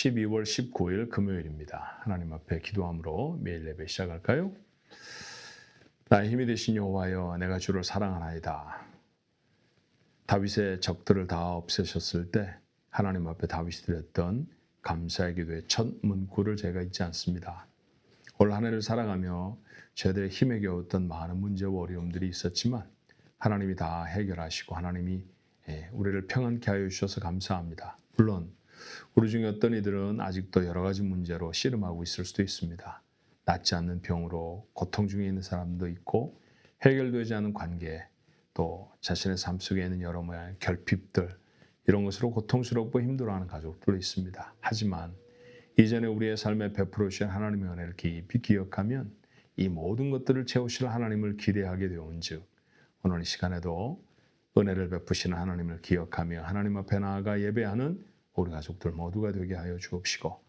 12월 19일 금요일입니다. 하나님 앞에 기도함으로 매일 예배 시작할까요? 나의 힘이 되신 여호와여, 내가 주를 사랑하나이다. 다윗의 적들을 다 없애셨을 때 하나님 앞에 다윗이 드렸던 감사의 기도의 첫 문구를 제가 잊지 않습니다. 올 한 해를 살아가며 저희들의 힘에 겨웠던 많은 문제와 어려움들이 있었지만 하나님이 다 해결하시고 하나님이 우리를 평안케 하여 주셔서 감사합니다. 물론 우리 중에 어떤 이들은 아직도 여러 가지 문제로 씨름하고 있을 수도 있습니다. 낫지 않는 병으로 고통 중에 있는 사람도 있고 해결되지 않은 관계, 또 자신의 삶 속에 있는 여러 모양의 결핍들, 이런 것으로 고통스럽고 힘들어하는 가족들도 있습니다. 하지만 이전에 우리의 삶에 베풀어 주신 하나님의 은혜를 깊이 기억하면 이 모든 것들을 채우실 하나님을 기대하게 되온즉 오늘 이 시간에도 은혜를 베푸시는 하나님을 기억하며 하나님 앞에 나아가 예배하는 우리 가족들 모두가 되게 하여 주옵시고,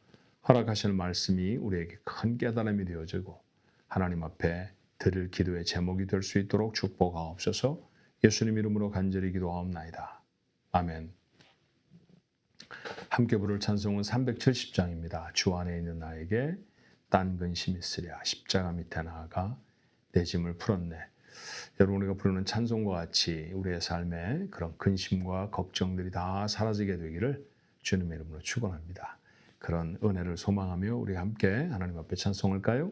허락하시는 말씀이 우리에게 큰 깨달음이 되어지고 하나님 앞에 드릴 기도의 제목이 될 수 있도록 축복하옵소서. 예수님 이름으로 간절히 기도하옵나이다. 아멘. 함께 부를 찬송은 370장입니다. 주 안에 있는 나에게 딴 근심 있으랴, 십자가 밑에 나아가 내 짐을 풀었네. 여러분, 우리가 부르는 찬송과 같이 우리의 삶에 그런 근심과 걱정들이 다 사라지게 되기를 주님의 이름으로 축원합니다. 그런 은혜를 소망하며 우리 함께 하나님 앞에 찬송할까요?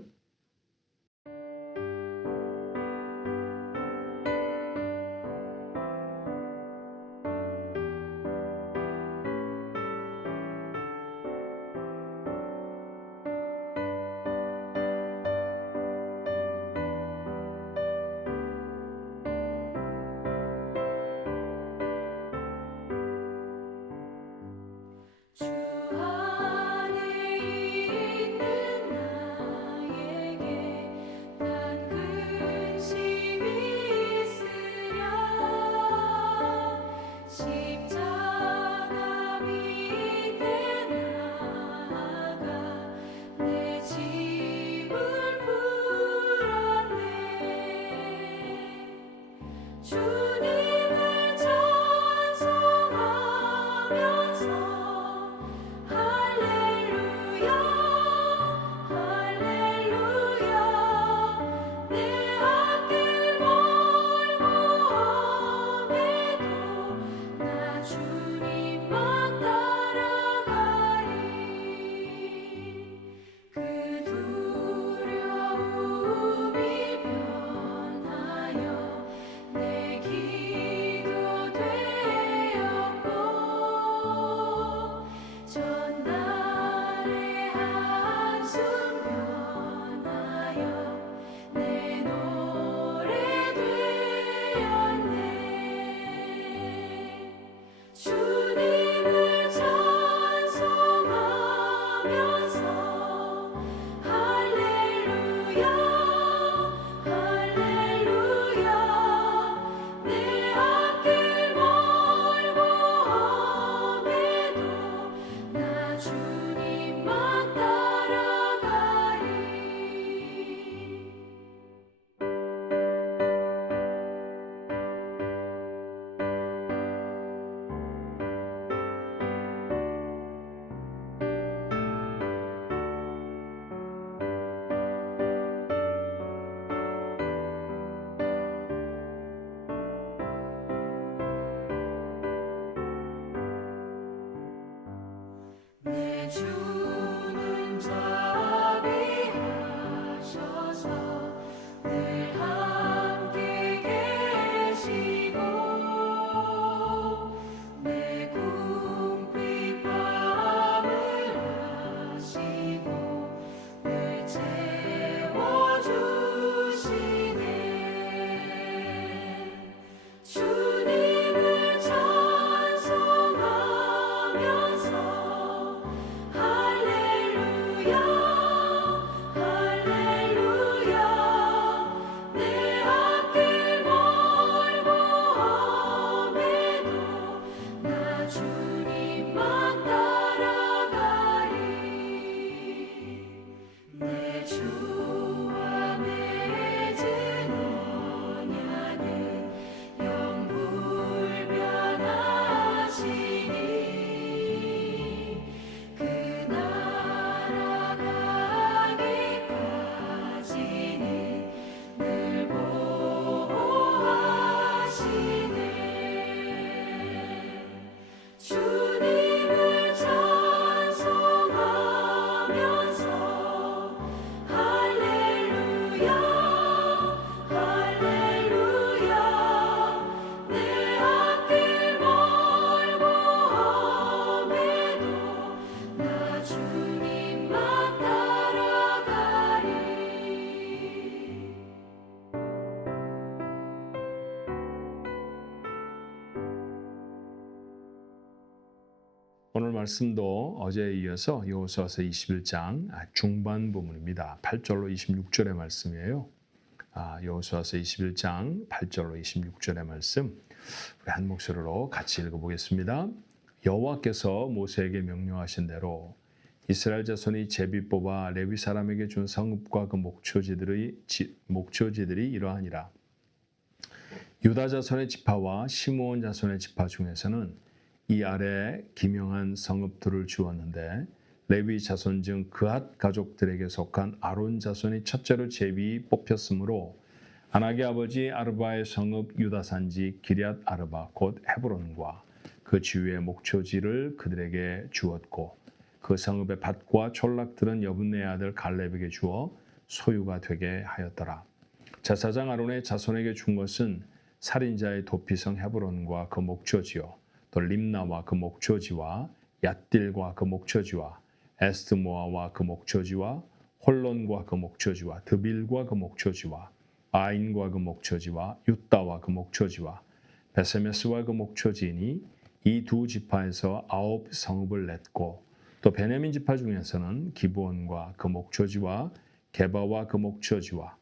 주님을 찬송하면서 오늘 말씀도 어제에 이어서 여호수아서 21장 중반 부분입니다. 8절로 26절의 말씀이에요. 여호수아서 21장 8절로 26절의 말씀 우리 한 목소리로 같이 읽어보겠습니다. 여호와께서 모세에게 명령하신 대로 이스라엘 자손이 제비 뽑아 레위 사람에게 준 성읍과 그 목초지들이 이러하니라. 유다 자손의 지파와 시므온 자손의 지파 중에서는 이 아래 기명한 성읍들을 주었는데 레위 자손 중 그앗 가족들에게 속한 아론 자손이 첫째로 제비 뽑혔으므로 아낙의 아버지 아르바의 성읍 유다 산지 기럇 아르바 곧 헤브론과 그 주위의 목초지를 그들에게 주었고 그 성읍의 밭과 촌락들은 여분네 아들 갈렙에게 주어 소유가 되게 하였더라. 제사장 아론의 자손에게 준 것은 살인자의 도피성 헤브론과 그 목초지요 또 림나와 그 목초지와 얏딜과 그 목초지와 에스드모아와 그 목초지와 홀론과 그 목초지와 드빌과 그 목초지와 아인과 그 목초지와 윳다와 그 목초지와 베세메스와 그 목초지이니 이 두 지파에서 9 성읍을 냈고 또 베냐민 지파 중에서는 기브온과 그 목초지와 게바와 그 목초지와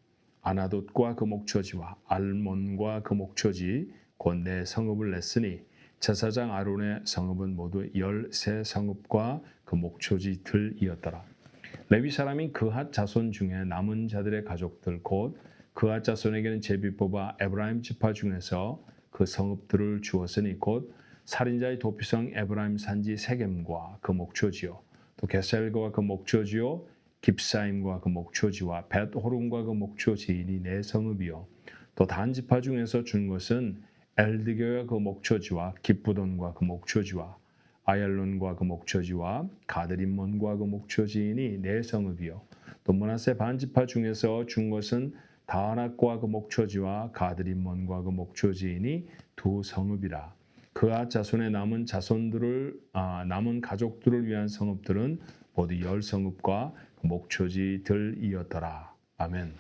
아나돗과 그 목초지와 알몬과 그 목초지 곧 4 성읍을 냈으니 제사장 아론의 성읍은 모두 13 성읍과 그 목초지들이었더라. 레위 사람인 그핫 자손 중에 남은 자들의 가족들 곧 그핫 자손에게는 제비 뽑아 에브라임 지파 중에서 그 성읍들을 주었으니 곧 살인자의 도피성 에브라임 산지 세겜과 그 목초지요 또 게셀과 그 목초지요 깁사임과 그 목초지와 벳호른과 그 목초지이니 4 성읍이요 또 단 지파 중에서 준 것은 엘드교와 그 목초지와 기브돈과 그 목초지와 아얄론과 그 목초지와 가드림몬과 그 목초지이니 4 성읍이요 또 므낫세 반 지파 중에서 준 것은 다낙과 그 목초지와 가드림몬과 그 목초지이니 2 성읍이라. 그앗 자손의 남은 가족들을 위한 성읍들은 모두 10 성읍과 그 목초지들이었더라. 아멘.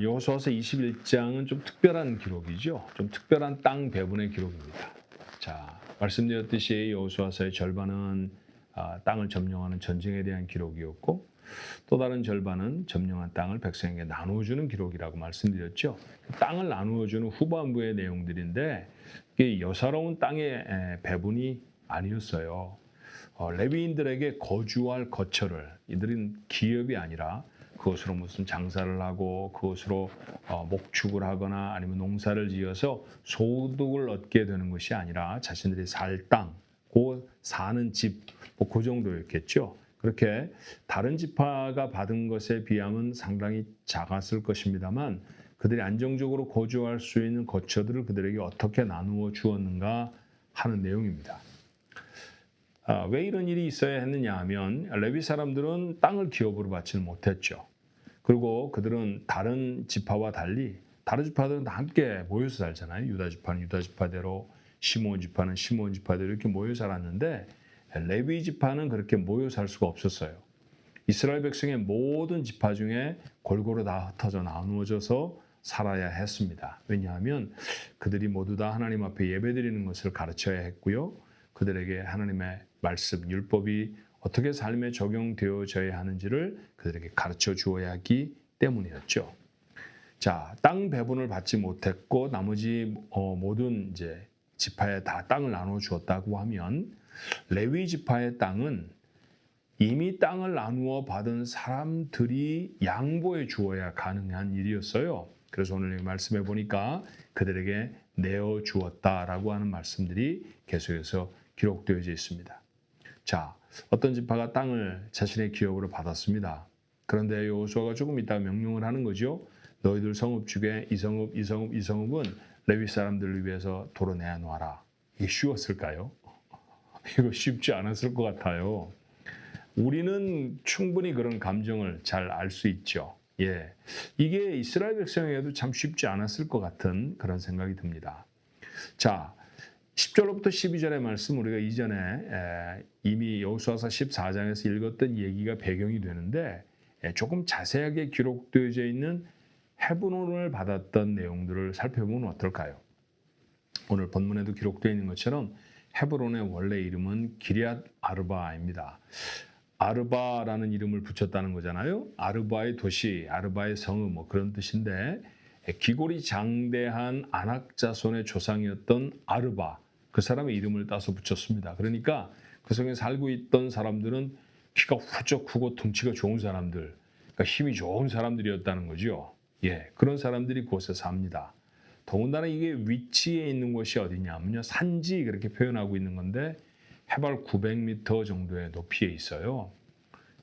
여호수아서 21장은 좀 특별한 기록이죠. 좀 특별한 땅 배분의 기록입니다. 자, 말씀드렸듯이 여호수아서의 절반은 땅을 점령하는 전쟁에 대한 기록이었고 또 다른 절반은 점령한 땅을 백성에게 나누어주는 기록이라고 말씀드렸죠. 땅을 나누어주는 후반부의 내용들인데 이게 여사로운 땅의 배분이 아니었어요. 레위인들에게 거주할 거처를 이들은 기업이 아니라 그것으로 무슨 장사를 하고 그것으로 목축을 하거나 아니면 농사를 지어서 소득을 얻게 되는 것이 아니라 자신들이 살 땅, 그 사는 집, 그 정도였겠죠. 그렇게 다른 지파가 받은 것에 비하면 상당히 작았을 것입니다만 그들이 안정적으로 거주할 수 있는 거처들을 그들에게 어떻게 나누어 주었는가 하는 내용입니다. 왜 이런 일이 있어야 했느냐 하면 레위 사람들은 땅을 기업으로 받지는 못했죠. 그리고 그들은 다른 지파와 달리 다른 지파들은 다 함께 모여서 살잖아요. 유다 지파는 유다 지파대로 시므온 지파는 시므온 지파대로 이렇게 모여 살았는데 레위 지파는 그렇게 모여 살 수가 없었어요. 이스라엘 백성의 모든 지파 중에 골고루 다 흩어져 나누어져서 살아야 했습니다. 왜냐하면 그들이 모두 다 하나님 앞에 예배드리는 것을 가르쳐야 했고요. 그들에게 하나님의 말씀, 율법이 어떻게 삶에 적용되어져야 하는지를 그들에게 가르쳐 주어야 하기 때문이었죠. 자, 땅 배분을 받지 못했고 나머지 모든 이제 지파에 다 땅을 나눠 주었다고 하면 레위 지파의 땅은 이미 땅을 나누어 받은 사람들이 양보해 주어야 가능한 일이었어요. 그래서 오늘 말씀해 보니까 그들에게 내어 주었다라고 하는 말씀들이 계속해서 기록되어져 있습니다. 자, 어떤 지파가 땅을 자신의 기업으로 받았습니다. 그런데 여호수아가 조금 있다가 명령을 하는 거죠. 너희들 성읍 중에 이 성읍은 레위 사람들을 위해서 도로 내놓아라. 이게 쉬웠을까요? 이거 쉽지 않았을 것 같아요. 우리는 충분히 그런 감정을 잘 알 수 있죠. 예, 이게 이스라엘 백성에게도 참 쉽지 않았을 것 같은 그런 생각이 듭니다. 자, 10절로부터 12절의 말씀 우리가 이전에 이미 여호수아서 14장에서 읽었던 얘기가 배경이 되는데 조금 자세하게 기록되어져 있는 헤브론을 받았던 내용들을 살펴보면 어떨까요? 오늘 본문에도 기록되어 있는 것처럼 헤브론의 원래 이름은 기럇 아르바입니다. 아르바라는 이름을 붙였다는 거잖아요. 아르바의 도시, 아르바의 성읍 뭐 그런 뜻인데 기골이 장대한 아낙 자손의 조상이었던 아르바 그 사람의 이름을 따서 붙였습니다. 그러니까 그 성에 살고 있던 사람들은 키가 훌쩍 크고 덩치가 좋은 사람들, 그러니까 힘이 좋은 사람들이었다는 거죠. 예, 그런 사람들이 그곳에 삽니다. 더군다나 이게 위치에 있는 곳이 어디냐면요, 산지 그렇게 표현하고 있는 건데 해발 900m 정도의 높이에 있어요.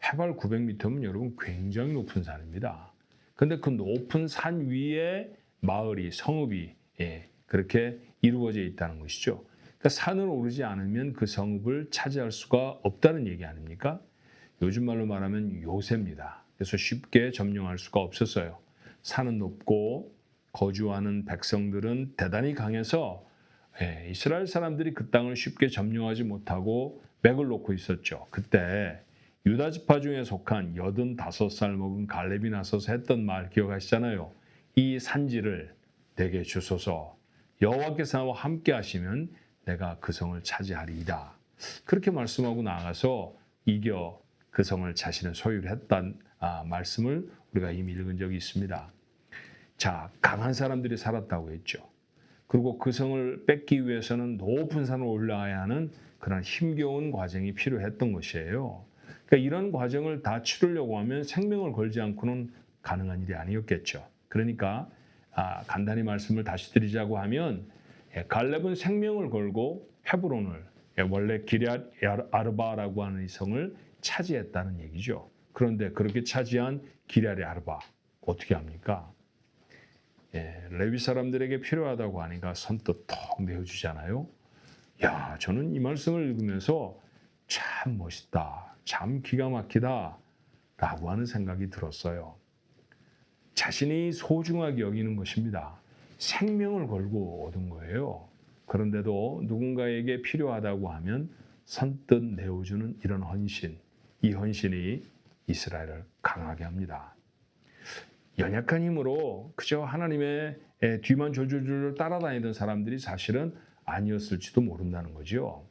해발 900m면 여러분 굉장히 높은 산입니다. 근데 그 높은 산 위에 마을이, 성읍이 그렇게 이루어져 있다는 것이죠. 그러니까 산을 오르지 않으면 그 성읍을 차지할 수가 없다는 얘기 아닙니까? 요즘 말로 말하면 요새입니다. 그래서 쉽게 점령할 수가 없었어요. 산은 높고 거주하는 백성들은 대단히 강해서 이스라엘 사람들이 그 땅을 쉽게 점령하지 못하고 맥을 놓고 있었죠. 그때 유다 지파 중에 속한 85살 먹은 갈렙이 나서서 했던 말 기억하시잖아요. 이 산지를 내게 주소서, 여호와께서 나와 함께 하시면 내가 그 성을 차지하리이다. 그렇게 말씀하고 나가서 이겨 그 성을 자신의 소유를 했다는 말씀을 우리가 이미 읽은 적이 있습니다. 자, 강한 사람들이 살았다고 했죠. 그리고 그 성을 뺏기 위해서는 높은 산을 올라가야 하는 그런 힘겨운 과정이 필요했던 것이에요. 그러니까 이런 과정을 다 치르려고 하면 생명을 걸지 않고는 가능한 일이 아니었겠죠. 그러니까 간단히 말씀을 다시 드리자고 하면 갈렙은 생명을 걸고 헤브론을, 원래 기럇 아르바라고 하는 이 성을 차지했다는 얘기죠. 그런데 그렇게 차지한 기럇 아르바 어떻게 합니까? 레위 사람들에게 필요하다고 하니까 선뜻 턱 내어주잖아요. 야, 저는 이 말씀을 읽으면서 참 멋있다, 참 기가 막히다 라고 하는 생각이 들었어요. 자신이 소중하게 여기는 것입니다. 생명을 걸고 얻은 거예요. 그런데도 누군가에게 필요하다고 하면 선뜻 내어주는 이런 헌신, 이 헌신이 이스라엘을 강하게 합니다. 연약한 힘으로 그저 하나님의 뒤만 졸졸졸 따라다니던 사람들이 사실은 아니었을지도 모른다는 거죠.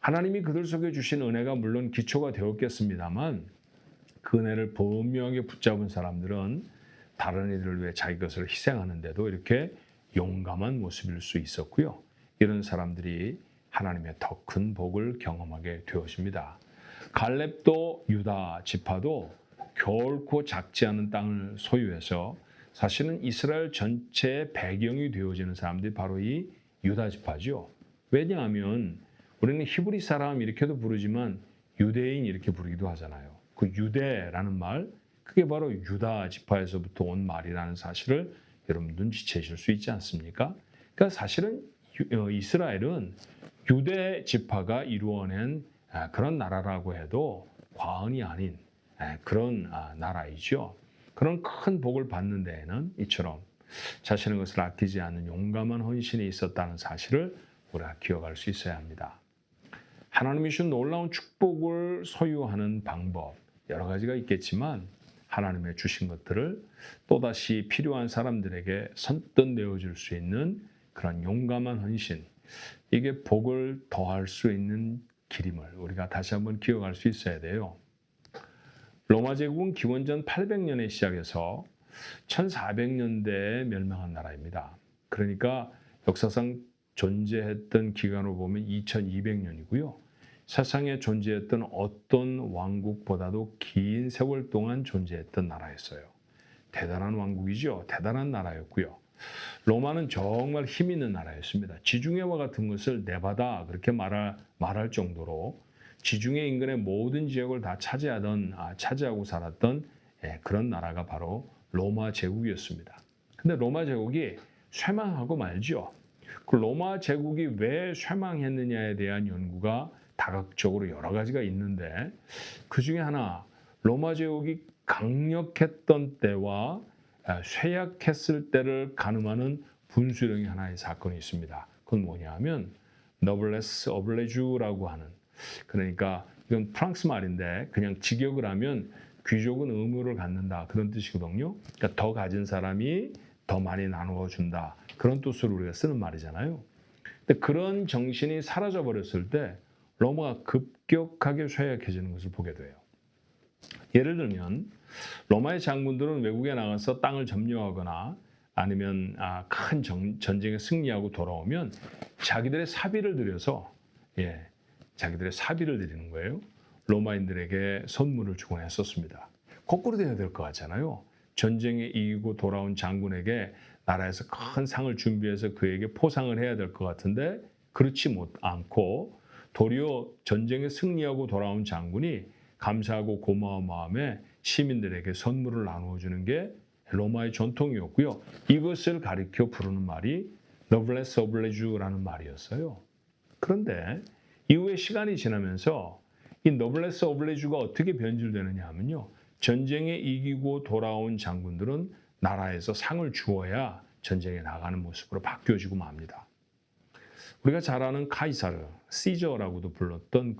하나님이 그들 속에 주신 은혜가 물론 기초가 되었겠습니다만 그 은혜를 분명하게 붙잡은 사람들은 다른 이들을 위해 자기 것을 희생하는데도 이렇게 용감한 모습일 수 있었고요. 이런 사람들이 하나님의 더 큰 복을 경험하게 되었습니다. 갈렙도 유다 지파도 결코 작지 않은 땅을 소유해서 사실은 이스라엘 전체의 배경이 되어지는 사람들이 바로 이 유다 지파죠. 왜냐하면 우리는 히브리 사람 이렇게도 부르지만 유대인 이렇게 부르기도 하잖아요. 그 유대라는 말, 그게 바로 유다 지파에서부터 온 말이라는 사실을 여러분 눈치채실 수 있지 않습니까? 그러니까 사실은 이스라엘은 유대 지파가 이루어낸 그런 나라라고 해도 과언이 아닌 그런 나라이죠. 그런 큰 복을 받는 데에는 이처럼 자신의 것을 아끼지 않는 용감한 헌신이 있었다는 사실을 우리가 기억할 수 있어야 합니다. 하나님이 주신 놀라운 축복을 소유하는 방법 여러 가지가 있겠지만 하나님의 주신 것들을 또다시 필요한 사람들에게 선뜻 내어줄 수 있는 그런 용감한 헌신, 이게 복을 더할 수 있는 길임을 우리가 다시 한번 기억할 수 있어야 돼요. 로마 제국은 기원전 800년에 시작해서 1400년대에 멸망한 나라입니다. 그러니까 역사상 존재했던 기간으로 보면 2200년이고요. 세상에 존재했던 어떤 왕국보다도 긴 세월 동안 존재했던 나라였어요. 대단한 왕국이죠. 대단한 나라였고요. 로마는 정말 힘 있는 나라였습니다. 지중해와 같은 것을 내바다 그렇게 말할 정도로 지중해 인근의 모든 지역을 다 차지하고 살았던 그런 나라가 바로 로마 제국이었습니다. 근데 로마 제국이 쇠망하고 말죠. 그 로마 제국이 왜 쇠망했느냐에 대한 연구가 다각적으로 여러 가지가 있는데 그 중에 하나, 로마 제국이 강력했던 때와 쇠약했을 때를 가늠하는 분수령이 하나의 사건이 있습니다. 그건 뭐냐면 너블레스 오블레주라고 하는, 그러니까 이건 프랑스 말인데 그냥 직역을 하면 귀족은 의무를 갖는다 그런 뜻이거든요. 그러니까 더 가진 사람이 더 많이 나누어 준다 그런 뜻으로 우리가 쓰는 말이잖아요. 근데 그런 정신이 사라져 버렸을 때 로마가 급격하게 쇠약해지는 것을 보게 돼요. 예를 들면 로마의 장군들은 외국에 나가서 땅을 점령하거나 아니면 큰 전쟁에 승리하고 돌아오면 자기들의 사비를 들여서 자기들의 사비를 드리는 거예요. 로마인들에게 선물을 주곤 했었습니다. 거꾸로 돼야 될 것 같잖아요. 전쟁에 이기고 돌아온 장군에게 나라에서 큰 상을 준비해서 그에게 포상을 해야 될 것 같은데 그렇지 않고 도리어 전쟁에 승리하고 돌아온 장군이 감사하고 고마운 마음에 시민들에게 선물을 나누어 주는 게 로마의 전통이었고요. 이것을 가리켜 부르는 말이 noblesse oblige라는 말이었어요. 그런데 이후에 시간이 지나면서 이 noblesse oblige가 어떻게 변질되느냐 하면요. 전쟁에 이기고 돌아온 장군들은 나라에서 상을 주어야 전쟁에 나가는 모습으로 바뀌어지고 맙니다. 우리가 잘 아는 카이사르, 시저라고도 불렀던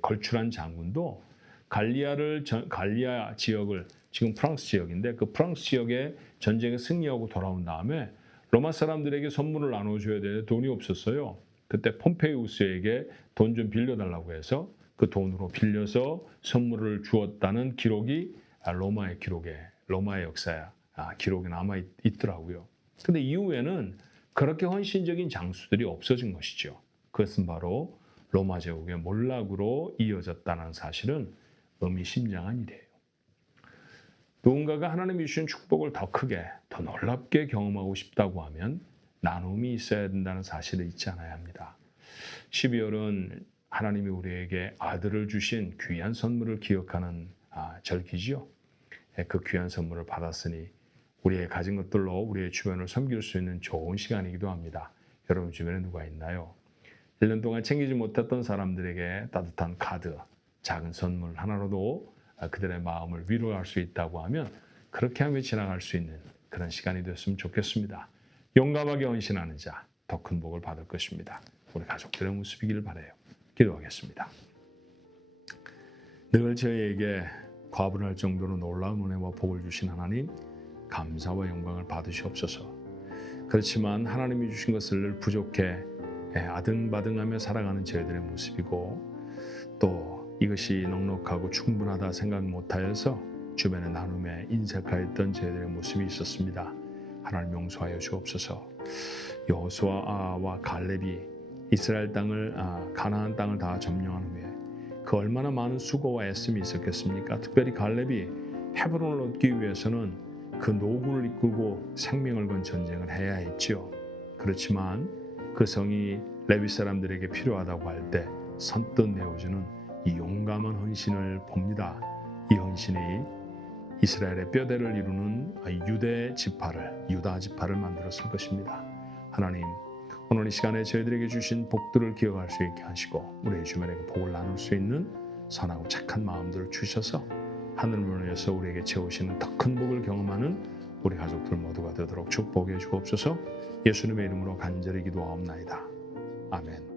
걸출한 장군도 갈리아 지역을 지금 프랑스 지역인데 그 프랑스 지역에 전쟁에 승리하고 돌아온 다음에 로마 사람들에게 선물을 나눠줘야 되는데 돈이 없었어요. 그때 폼페이우스에게 돈 좀 빌려달라고 해서 그 돈으로 빌려서 선물을 주었다는 기록이 로마의 역사에 기록이 남아 있더라고요. 근데 이후에는 그렇게 헌신적인 장수들이 없어진 것이죠. 그것은 바로 로마 제국의 몰락으로 이어졌다는 사실은 의미심장한 일이에요. 누군가가 하나님이 주신 축복을 더 크게, 더 놀랍게 경험하고 싶다고 하면 나눔이 있어야 된다는 사실을 잊지 않아야 합니다. 12월은 하나님이 우리에게 아들을 주신 귀한 선물을 기억하는 절기지요. 그 귀한 선물을 받았으니 우리의 가진 것들로 우리의 주변을 섬길 수 있는 좋은 시간이기도 합니다. 여러분 주변에 누가 있나요? 1년 동안 챙기지 못했던 사람들에게 따뜻한 카드, 작은 선물 하나로도 그들의 마음을 위로할 수 있다고 하면 그렇게 하며 지나갈 수 있는 그런 시간이 됐으면 좋겠습니다. 용감하게 헌신하는 자, 더 큰 복을 받을 것입니다. 우리 가족들의 모습이기를 바라요. 기도하겠습니다. 늘 저희에게 과분할 정도로 놀라운 은혜와 복을 주신 하나님, 감사와 영광을 받으시옵소서. 그렇지만 하나님이 주신 것을 부족해 아등바등하며 살아가는 저희들의 모습이고 또 이것이 넉넉하고 충분하다 생각 못하여서 주변의 나눔에 인색하였던 저희들의 모습이 있었습니다. 하나님 용서하여 주옵소서. 여호수아와 갈렙이 이스라엘 땅을 가나안 땅을 다 점령한 후에 그 얼마나 많은 수고와 애씀이 있었겠습니까? 특별히 갈렙이 헤브론을 얻기 위해서는 그 노구를 이끌고 생명을 건 전쟁을 해야 했지요. 그렇지만 그 성이 레위 사람들에게 필요하다고 할 때 선뜻 내어주는 이 용감한 헌신을 봅니다. 이 헌신이 이스라엘의 뼈대를 이루는 유다 지파를 만들었을 것입니다. 하나님, 오늘 이 시간에 저희들에게 주신 복들을 기억할 수 있게 하시고 우리의 주변에게 복을 나눌 수 있는 선하고 착한 마음들을 주셔서 하늘을 위해서 우리에게 채우시는 더 큰 복을 경험하는 우리 가족들 모두가 되도록 축복해 주옵소서. 예수님의 이름으로 간절히 기도하옵나이다. 아멘.